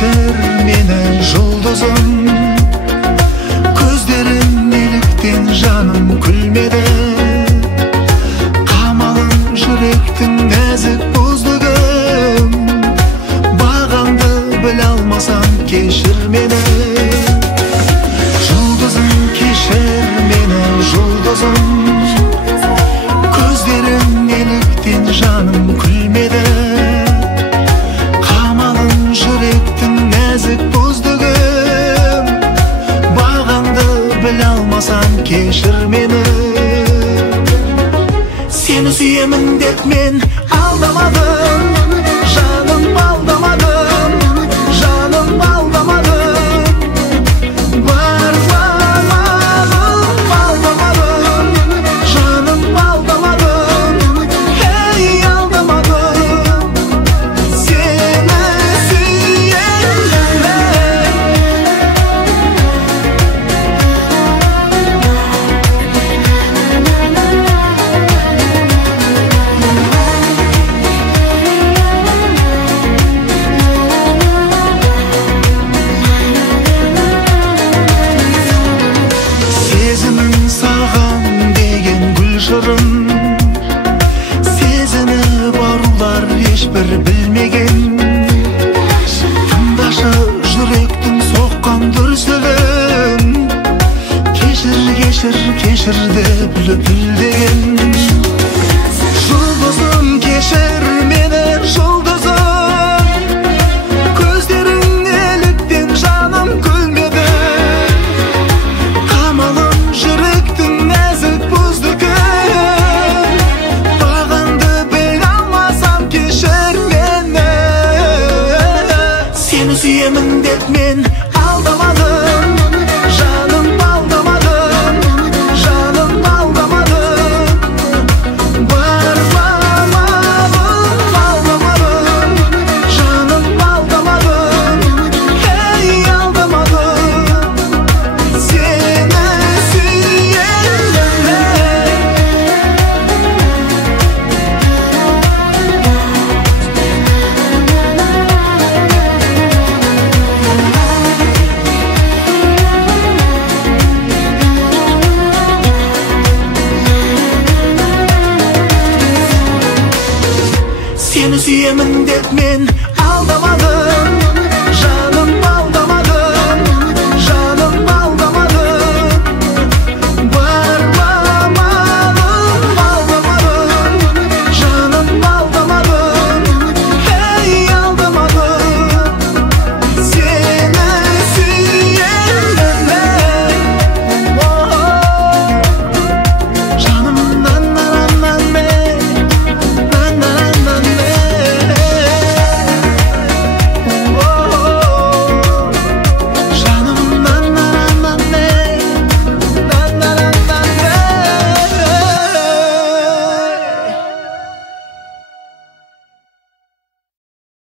кешір мені жұлдызым, көздерің неліктен жаным күлмеді, қамалың жүректің нәзік бұздығым, бағаңды біле алмасам кешір мені. Жұлдызым, кешір мені жұлдызым, көздерің неліктен жаным күлмеді, қамалың жүректің нәзік бұздығым, бағаңды біле алмасам кешір мені. Сені сүйемін деп мен алдамадым, жаным алдамадым, жаным алдамадым, бармағым алдамадым, жаным алдамадым, ей алдамадым. Сені сүйемін. Сезімің саған деген гүл жырын, сезініп арулар ешбір білмеген. Тыңдашы жүректің соққан дүрсілін, кешір, кешір, кешір деп лүпілдеген. Жұлдызым, кешір мені жұлдызым, көздерің неліктен жаным күлмеді, қамалым жүректің нәзік бұздығым, бағаңды біле алмасам кешір мені. Сені сүйемін деп мен алдамадым, жаным алдамадым, жаным алдамадым, бармағым алдамадым, жаным алдамадым, ей алдамадым. Сені сүйемін. Сені сүйемін деп мен алдамадым.